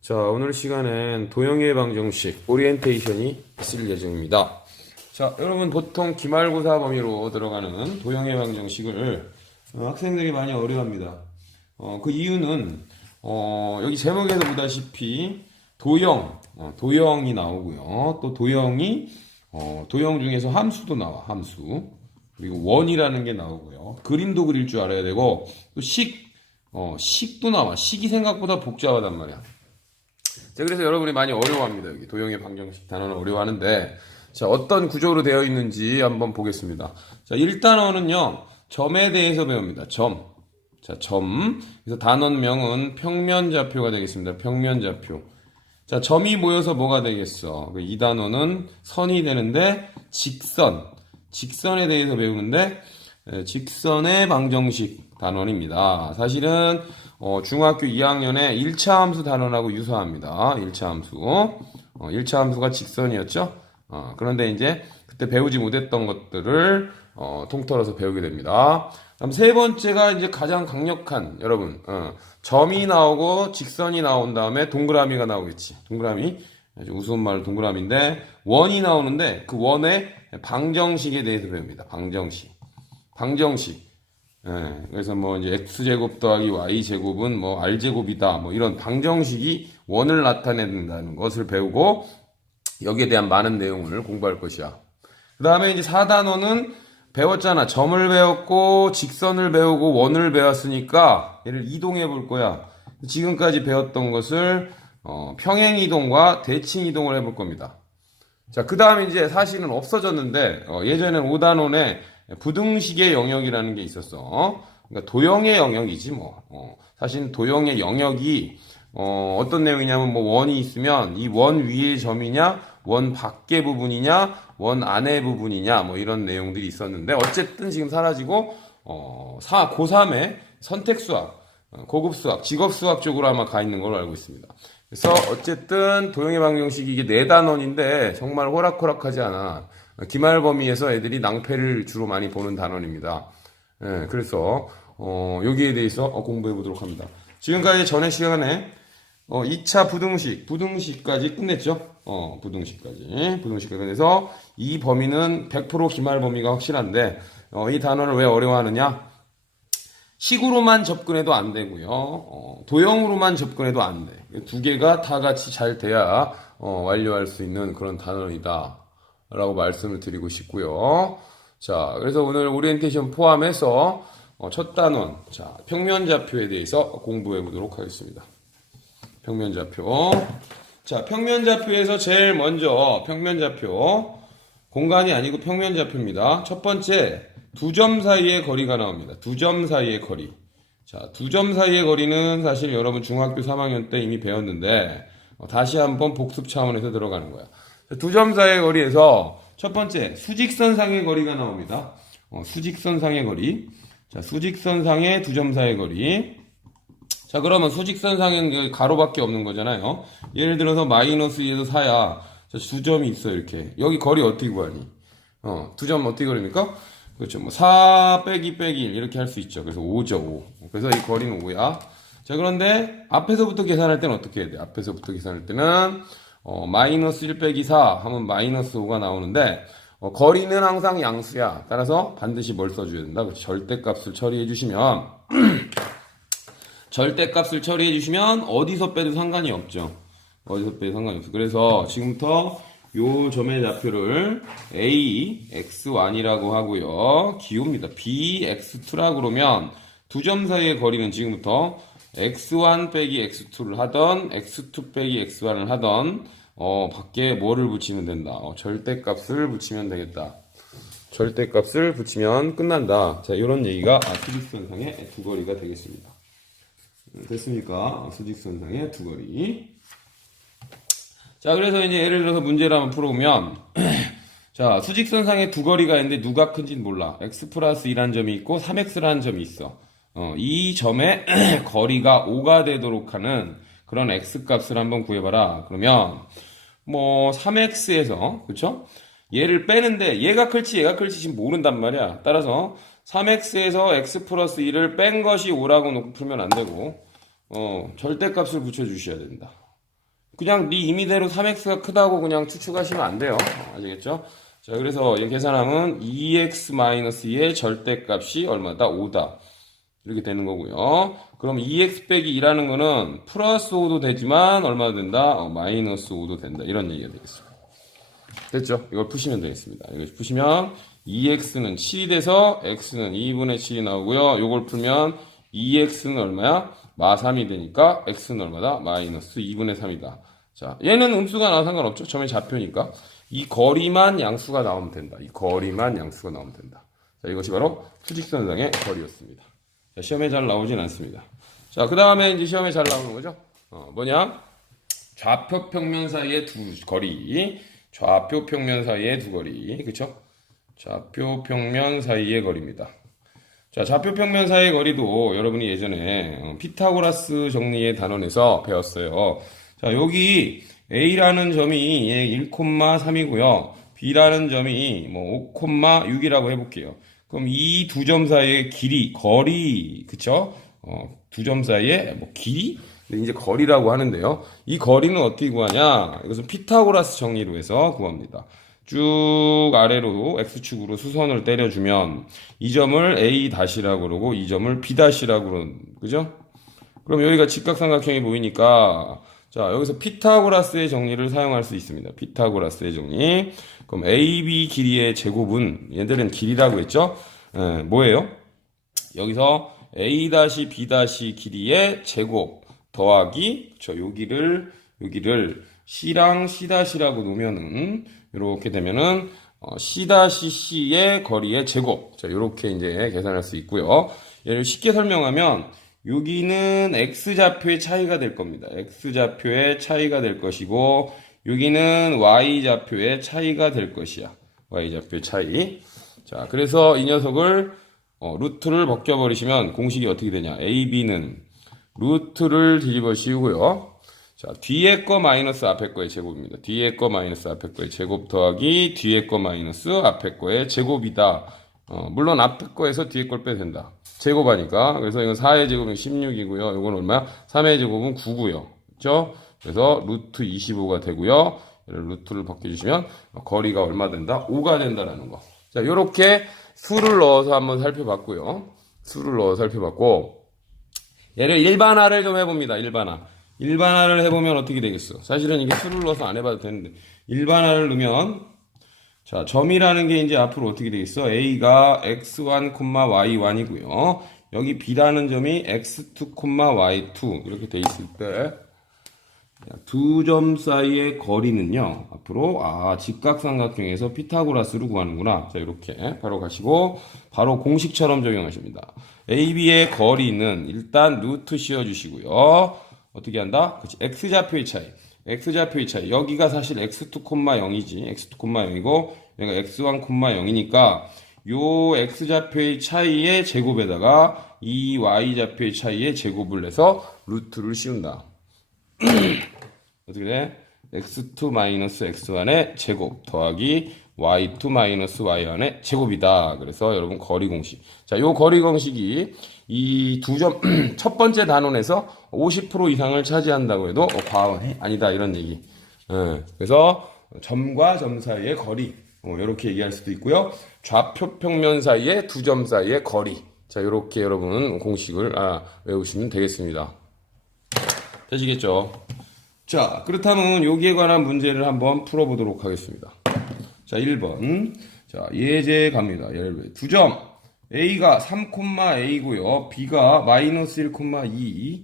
자, 오늘 시간엔 도형의 방정식, 오리엔테이션이 있을 예정입니다. 자, 여러분 보통 기말고사 범위로 들어가는 도형의 방정식을 어, 학생들이 많이 어려워합니다. 어, 그 이유는 어, 여기 제목에서 보다시피 도형, 어, 도형이 나오고요. 또 도형이 어, 도형 중에서 함수도 나와, 함수. 그리고 원이라는 게 나오고요. 그림도 그릴 줄 알아야 되고 또 식, 어, 식도 나와. 식이 생각보다 복잡하단 말이야. 자, 그래서 여러분이 많이 어려워합니다. 여기 도형의 방정식 단어는 어려워하는데, 자, 어떤 구조로 되어 있는지 한번 보겠습니다. 자, 1단원은요, 점에 대해서 배웁니다. 점. 자, 점. 그래서 단원명은 평면좌표가 되겠습니다. 평면좌표. 자, 점이 모여서 뭐가 되겠어? 그이 단원은 선이 되는데, 직선. 직선에 대해서 배우는데, 에, 직선의 방정식 단원입니다. 사실은 어, 중학교 2학년에 1차 함수 단원하고 유사합니다. 1차 함수. 어, 1차 함수가 직선이었죠. 어, 그런데 이제 그때 배우지 못했던 것들을 어, 통틀어서 배우게 됩니다. 그럼 세 번째가 이제 가장 강력한 여러분 어, 점이 나오고 직선이 나온 다음에 동그라미가 나오겠지. 동그라미 우스운 말로 동그라미인데 원이 나오는데 그 원의 방정식에 대해서 배웁니다. 방정식. 방정식. 예, 그래서 뭐 이제 x제곱 더하기 y제곱은 뭐 r제곱이다. 뭐 이런 방정식이 원을 나타낸다는 것을 배우고 여기에 대한 많은 내용을 공부할 것이야. 그 다음에 이제 4단원은 배웠잖아. 점을 배웠고 직선을 배우고 원을 배웠으니까 얘를 이동해 볼 거야. 지금까지 배웠던 것을 어, 평행 이동과 대칭 이동을 해볼 겁니다. 자, 그 다음에 이제 사실은 없어졌는데, 어, 예전엔 5단원에 부등식의 영역이라는 게 있었어. 그러니까 도형의 영역이지, 뭐. 어, 사실 도형의 영역이, 어, 어떤 내용이냐면, 뭐, 원이 있으면, 이 원 위의 점이냐, 원 밖의 부분이냐, 원 안의 부분이냐, 뭐, 이런 내용들이 있었는데, 어쨌든 지금 사라지고, 어, 사, 고3의 선택 수학, 어, 고급 수학, 직업 수학 쪽으로 아마 가 있는 걸로 알고 있습니다. 그래서 어쨌든 도형의 방정식이 이게 네 단원인데 정말 호락호락하지 않아. 기말 범위에서 애들이 낭패를 주로 많이 보는 단원입니다. 예, 그래서 어, 여기에 대해서 어, 공부해 보도록 합니다. 지금까지 전에 시간에 어, 2차 부등식, 부등식까지 끝냈죠? 어, 부등식까지. 부등식까지. 그래서 이 범위는 100% 기말 범위가 확실한데, 어, 이 단원을 왜 어려워하느냐? 식으로만 접근해도 안 되고요. 어, 도형으로만 접근해도 안 돼. 두 개가 다 같이 잘 돼야 어, 완료할 수 있는 그런 단원이다. 라고 말씀을 드리고 싶고요. 자, 그래서 오늘 오리엔테이션 포함해서 어, 첫 단원, 자, 평면좌표에 대해서 공부해 보도록 하겠습니다. 평면좌표. 자, 평면좌표에서 제일 먼저 평면좌표. 공간이 아니고 평면좌표입니다. 첫 번째, 두 점 사이의 거리가 나옵니다. 두 점 사이의 거리. 자, 두 점 사이의 거리는 사실 여러분 중학교 3학년 때 이미 배웠는데, 어, 다시 한번 복습 차원에서 들어가는 거야. 두 점 사이의 거리에서 첫 번째, 수직선상의 거리가 나옵니다. 어, 수직선상의 거리. 자, 수직선상의 두 점 사이의 거리. 자, 그러면 수직선상엔 가로밖에 없는 거잖아요. 예를 들어서 마이너스 2에서 4야. 자, 두 점이 있어, 이렇게. 여기 거리 어떻게 구하니? 어, 두 점 어떻게 그립니까? 그렇죠. 뭐, 4 빼기 빼기 1 이렇게 할 수 있죠. 그래서 5죠, 5. 그래서 이 거리는 5야. 자, 그런데 앞에서부터 계산할 때는 어떻게 해야 돼? 앞에서부터 계산할 때는, 어, 마이너스 1 빼기 4 하면 마이너스 5가 나오는데, 어, 거리는 항상 양수야. 따라서 반드시 뭘 써줘야 된다? 그렇죠. 절대값을 처리해 주시면, 절대값을 처리해 주시면 어디서 빼도 상관이 없죠. 어디서 빼도 상관이 없어. 그래서 지금부터 요 점의 좌표를 a x1이라고 하고요. 기호입니다. b x2라 그러면 두 점 사이의 거리는 지금부터 x1 빼기 x2를 하던 x2 빼기 x1을 하던 어, 밖에 뭐를 붙이면 된다. 어, 절대값을 붙이면 되겠다. 절대값을 붙이면 끝난다. 자, 이런 얘기가 아, 수직선상의 두 거리가 되겠습니다. 됐습니까? 수직선상의 두 거리. 자, 그래서 이제 예를 들어서 문제를 한번 풀어보면, 자, 수직선상의 두 거리가 있는데 누가 큰지는 몰라. x 플러스 1한 점이 있고 3x라는 점이 있어. 어, 이 점의 거리가 5가 되도록 하는 그런 x 값을 한번 구해봐라. 그러면, 뭐, 3x에서, 그쵸? 얘를 빼는데 얘가 클지 얘가 클지 지금 모른단 말이야. 따라서 3x에서 x 플러스 1을 뺀 것이 5라고 놓고 풀면 안 되고 어, 절대값을 붙여 주셔야 된다. 그냥 네 임의대로 3x가 크다고 그냥 추측하시면 안 돼요. 어, 아시겠죠? 자, 그래서 이 계산하면 2x-2의 절대값이 얼마다? 5다. 이렇게 되는 거고요. 그럼 2x 빼기 2라는 거는 플러스 5도 되지만 얼마 된다? 어, 마이너스 5도 된다. 이런 얘기가 되겠습니다. 됐죠? 이걸 푸시면 되겠습니다. 이걸 푸시면 2x는 7이 돼서 x는 2분의 7이 나오고요. 이걸 풀면 2x는 얼마야? 마 3이 되니까 x는 얼마다? 마이너스 2분의 3이다. 자, 얘는 음수가 나와 상관없죠. 처음에 좌표니까. 이 거리만 양수가 나오면 된다. 이 거리만 양수가 나오면 된다. 자, 이것이 바로 수직선상의 거리였습니다. 자, 시험에 잘 나오진 않습니다. 자, 그 다음에 이제 시험에 잘 나오는 거죠. 어, 뭐냐? 좌표 평면 사이의 두 거리. 좌표 평면 사이의 두 거리. 그쵸? 좌표 평면 사이의 거리입니다. 자, 좌표 평면 사이의 거리도 여러분이 예전에 어, 피타고라스 정리의 단원에서 배웠어요. 자, 여기 A라는 점이 1,3이고요. B라는 점이 뭐 5,6이라고 해볼게요. 그럼 이 두 점 사이의 길이, 거리, 그쵸? 어, 두 점 사이의 뭐 길이? 근데 이제 거리라고 하는데요. 이 거리는 어떻게 구하냐? 이것은 피타고라스 정리로 해서 구합니다. 쭉 아래로 x축으로 수선을 때려주면 이 점을 a 다시라고 그러고 이 점을 b 다시라고 그러는 그죠? 그럼 여기가 직각삼각형이 보이니까 자 여기서 피타고라스의 정리를 사용할 수 있습니다. 피타고라스의 정리. 그럼 AB 길이의 제곱은 얘들은 길이라고 했죠? 예, 뭐예요? 여기서 A 다시 B 다시 길이의 제곱 더하기 저 여기를 여기를 C랑 C 다시라고 놓으면은 이렇게 되면은 어, C 다시 C의 거리의 제곱 자 이렇게 이제 계산할 수 있고요. 얘를 쉽게 설명하면 여기는 x 좌표의 차이가 될 겁니다. x 좌표의 차이가 될 것이고 여기는 y 좌표의 차이가 될 것이야. y 좌표의 차이. 자, 그래서 이 녀석을 어, 루트를 벗겨버리시면 공식이 어떻게 되냐? AB는 루트를 뒤집어 씌우고요. 자, 뒤에 거 마이너스 앞에 거의 제곱입니다. 뒤에 거 마이너스 앞에 거의 제곱 더하기 뒤에 거 마이너스 앞에 거의 제곱이다. 어, 물론 앞에 거에서 뒤에 걸 빼도 된다. 제곱하니까. 그래서 이건 4의 제곱은 16이고요. 이건 얼마야? 3의 제곱은 9고요. 그죠? 그래서 루트 25가 되고요. 루트를 벗겨주시면 거리가 얼마 된다? 5가 된다라는 거. 자, 요렇게 수를 넣어서 한번 살펴봤고요. 수를 넣어 살펴봤고, 얘를 일반화를 좀 해봅니다. 일반화. 일반화를 해보면 어떻게 되겠어? 사실은 이게 수를 넣어서 안 해봐도 되는데, 일반화를 넣으면, 자, 점이라는 게 이제 앞으로 어떻게 되겠어? A가 x1, y1이고요. 여기 B라는 점이 x2, y2 이렇게 돼 있을 때, 두 점 사이의 거리는요, 앞으로, 아, 직각삼각형에서 피타고라스로 구하는구나. 자, 이렇게 바로 가시고, 바로 공식처럼 적용하십니다. AB의 거리는 일단 루트 씌워 주시고요. 어떻게 한다? 그치, X좌표의 차이. X좌표의 차이. 여기가 사실 X2, 0이지. X2, 0이고, 여기가 X1, 0이니까, 요 X좌표의 차이의 제곱에다가 이 Y좌표의 차이의 제곱을 내서 루트를 씌운다. 어떻게 돼? x2 마이너스 x1의 제곱 더하기 y2 마이너스 y1의 제곱이다. 그래서 여러분 거리 공식. 자, 요 거리 공식이 이 두 점 첫 번째 단원에서 50% 이상을 차지한다고 해도 어, 과언이 아니다 이런 얘기. 예, 그래서 점과 점 사이의 거리 어, 이렇게 얘기할 수도 있고요. 좌표 평면 사이의 두 점 사이의 거리. 자, 이렇게 여러분 공식을 아, 외우시면 되겠습니다. 되시겠죠? 자, 그렇다면 여기에 관한 문제를 한번 풀어보도록 하겠습니다. 자, 1번. 자, 예제 갑니다. 예를 두 점. A가 3,A고요. B가 마이너스 1,2.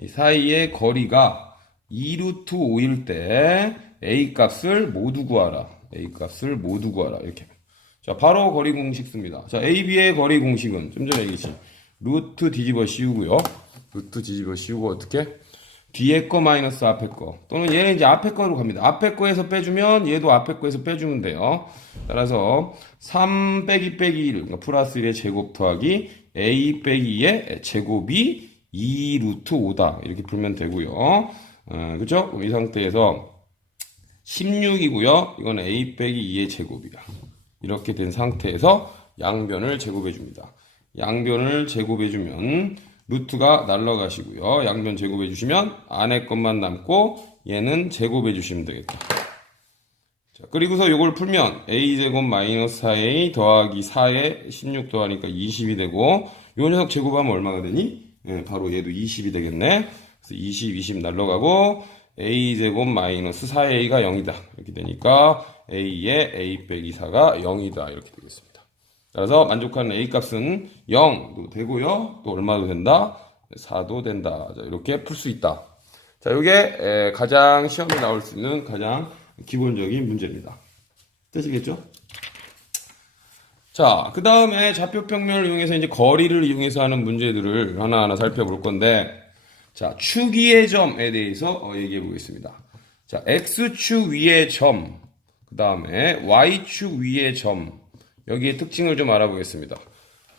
이 사이의 거리가 2루트 5일 때 A 값을 모두 구하라. A 값을 모두 구하라. 이렇게. 자, 바로 거리 공식 씁니다. 자, AB의 거리 공식은 좀 전에 얘기했지. 루트 뒤집어 씌우고요. 루트 뒤집어 씌우고 어떻게? 뒤에 거 마이너스 앞에 거 또는 얘는 이제 앞에 거로 갑니다. 앞에 거에서 빼주면 얘도 앞에 거에서 빼주면 돼요. 따라서 3 빼기 빼기 1 그러니까 플러스 1의 제곱 더하기 a 빼기 2의 제곱이 2 루트 5다 이렇게 풀면 되고요. 어? 그럼 이 상태에서 16이고요. 이건 a 빼기 2의 제곱이야. 이렇게 된 상태에서 양변을 제곱해 줍니다. 양변을 제곱해 주면 루트가 날라가시고요. 양변 제곱해 주시면 안에 것만 남고 얘는 제곱해 주시면 되겠다. 자, 그리고서 요걸 풀면 a제곱 마이너스 4a 더하기 4에 16 더하니까 20이 되고 요 녀석 제곱하면 얼마가 되니? 예, 바로 얘도 20이 되겠네. 그래서 20, 20 날라가고 a제곱 마이너스 4a가 0이다. 이렇게 되니까 a의 a 빼기 4가 0이다. 이렇게 되겠습니다. 따라서 만족하는 a 값은 0도 되고요. 또 얼마도 된다? 4도 된다. 자, 이렇게 풀 수 있다. 자, 이게 에, 가장 시험에 나올 수 있는 가장 기본적인 문제입니다. 되시겠죠? 자, 그 다음에 좌표평면을 이용해서 이제 거리를 이용해서 하는 문제들을 하나하나 살펴볼 건데, 자, 축위의 점에 대해서 어, 얘기해 보겠습니다. 자, x축 위의 점, 그 다음에 y축 위의 점, 여기에 특징을 좀 알아보겠습니다.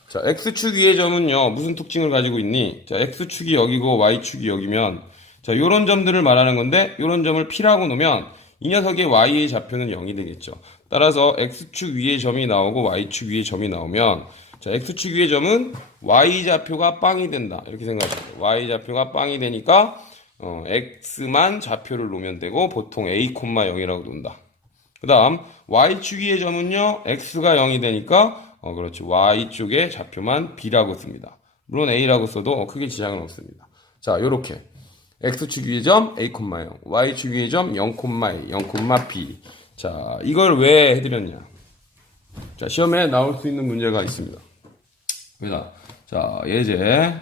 자, x축 위의 점은요, 무슨 특징을 가지고 있니? 자, x축이 여기고 y축이 여기면, 자, 요런 점들을 말하는 건데, 요런 점을 p라고 놓으면, 이 녀석의 y의 좌표는 0이 되겠죠. 따라서 x축 위의 점이 나오고 y축 위의 점이 나오면, 자, x축 위의 점은 y좌표가 빵이 된다. 이렇게 생각하세요. y좌표가 빵이 되니까, 어, x만 좌표를 놓으면 되고, 보통 a, 0이라고 놓는다. 그 다음, y축 위의 점은요, x가 0이 되니까, 어, 그렇죠. y쪽의 좌표만 b라고 씁니다. 물론 a라고 써도 어, 크게 지장은 없습니다. 자, 요렇게. x축 위의 점 a, 0, y축 위의 점 0, 0, b. 자, 이걸 왜 해드렸냐? 자, 시험에 나올 수 있는 문제가 있습니다. 왜다? 자, 예제.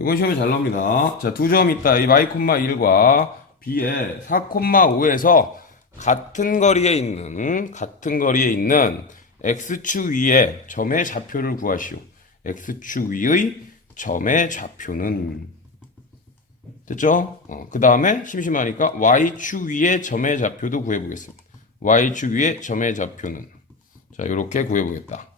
이건 시험에 잘 나옵니다. 자, 두 점 있다. 이 y, 1과 b의 4, 5에서 같은 거리에 있는, 같은 거리에 있는 x축 위의 점의 좌표를 구하시오. x축 위의 점의 좌표는 됐죠? 어, 그 다음에 심심하니까 y축 위의 점의 좌표도 구해보겠습니다. y축 위의 점의 좌표는 자 이렇게 구해보겠다.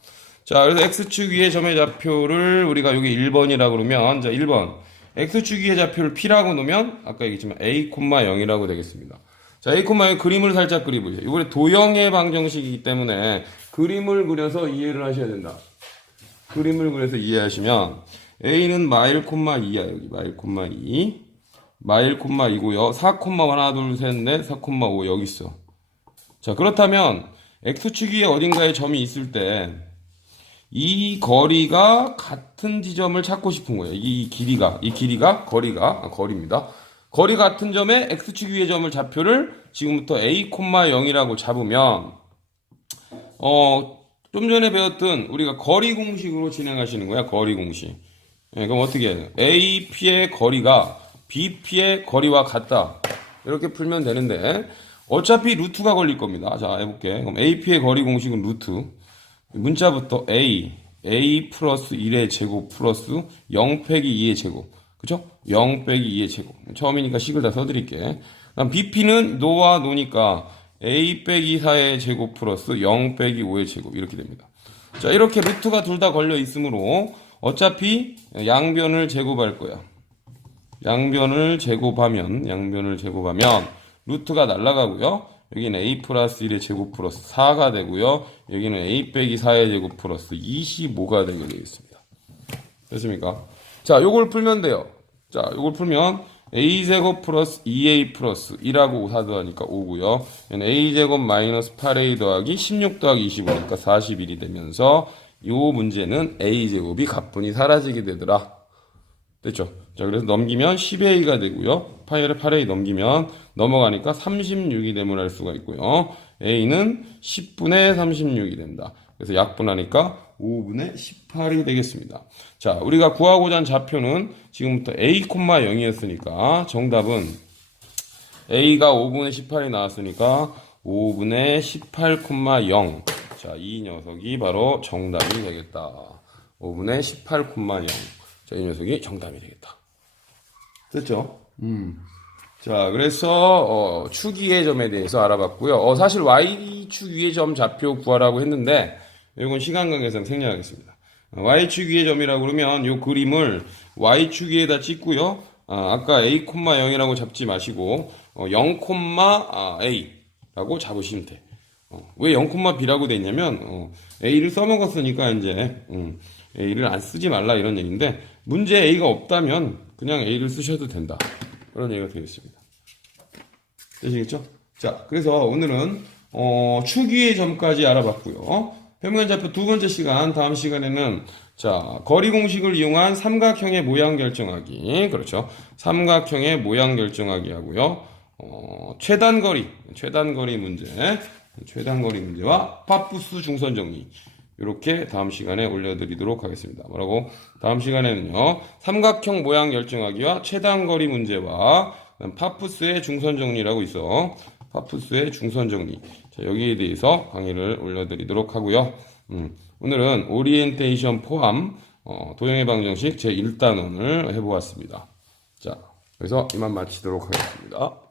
자 그래서 x축 위의 점의 좌표를 우리가 여기 1번이라고 그러면 자 1번 x축 위의 좌표를 p라고 놓으면 아까 얘기했지만 a, 0이라고 되겠습니다. 자 0의 그림을 살짝 그려보세요. 이번에 도형의 방정식이기 때문에 그림을 그려서 이해를 하셔야 된다. 그림을 그려서 이해하시면 a는 마일 콤마 2야 여기 마일 콤마 2 마일 콤마 2고요 4 콤마 하나 둘셋넷4 콤마 5 여기 있어 자 그렇다면 x축 위에 어딘가에 점이 있을 때 이 거리가 같은 지점을 찾고 싶은 거예요 이 길이가 이 길이가 거리가 아, 거리입니다 거리 같은 점에 x축 위의 점을 좌표를 지금부터 a 콤마 0이라고 잡으면 어 좀 전에 배웠던 우리가 거리 공식으로 진행하시는 거야 거리 공식 예, 그럼 어떻게 해요? AP의 거리가 BP의 거리와 같다. 이렇게 풀면 되는데 어차피 루트가 걸릴 겁니다. 자, 해볼게. 그럼 AP의 거리 공식은 루트. 문자부터 A, A 플러스 1의 제곱 플러스 0 빼기 2의 제곱. 그죠? 0 빼기 2의 제곱. 처음이니까 식을 다 써드릴게. 그다음 BP는 노와 노니까 A 빼기 4의 제곱 플러스 0 빼기 5의 제곱. 이렇게 됩니다. 자, 이렇게 루트가 둘 다 걸려 있으므로 어차피 양변을 제곱할 거야. 양변을 제곱하면 양변을 제곱하면 루트가 날라가고요. 여기는 a 플러스 1의 제곱 플러스 4가 되고요. 여기는 a 빼기 4의 제곱 플러스 25가 되게 되겠습니다. 됐습니까? 자, 요걸 풀면 돼요. 자, 요걸 풀면 a 제곱 플러스 2a 플러스 1하고 4 더하니까 5고요. 얘는 a 제곱 마이너스 8a 더하기 16 더하기 25니까 41이 되면서 이 문제는 a 제곱이 가뿐히 사라지게 되더라. 됐죠? 자, 그래서 넘기면 10a가 되고요. 파이를 8a 넘기면 넘어가니까 36이 되문할 수가 있고요. a는 10분의 36이 된다. 그래서 약분하니까 5분의 18이 되겠습니다. 자, 우리가 구하고자 한 좌표는 지금부터 a, 0이었으니까 정답은 a가 5분의 18이 나왔으니까 5분의 18, 0. 자, 이 녀석이 바로 정답이 되겠다. 5분의 18, 0. 자, 이 녀석이 정답이 되겠다. 됐죠? 음. 자, 그래서 어, 축 위의 점에 대해서 알아봤고요. 어, 사실 y축 위의 점 좌표 구하라고 했는데 이건 시간 관계상 생략하겠습니다. 어, y축 위의 점이라고 그러면 이 그림을 y축 위에다 찍고요. 아, 아까 a, 0이라고 잡지 마시고 어, 0, 아, 잡으시면 돼. 어, 왜 0,b라고 돼 있냐면 어, a를 써먹었으니까 이제 음, a를 안 쓰지 말라 이런 얘기인데 문제 a가 없다면 그냥 a를 쓰셔도 된다 그런 얘기가 되겠습니다. 되시겠죠? 자, 그래서 오늘은 어, 추기의 점까지 알아봤고요. 평면좌표 두 번째 시간, 다음 시간에는 자, 거리 공식을 이용한 삼각형의 모양 결정하기. 그렇죠. 삼각형의 모양 결정하기 하고요. 어, 최단 거리, 최단 거리 문제, 최단 거리 문제와 파푸스 중선 정리. 이렇게 다음 시간에 올려드리도록 하겠습니다. 뭐라고? 다음 시간에는요, 삼각형 모양 결정하기와 최단 거리 문제와 파푸스의 중선 정리라고 있어. 파푸스의 중선 정리. 자, 여기에 대해서 강의를 올려드리도록 하고요. 음, 오늘은 오리엔테이션 포함 어, 도형의 방정식 제 1단원을 해보았습니다. 자, 그래서 이만 마치도록 하겠습니다.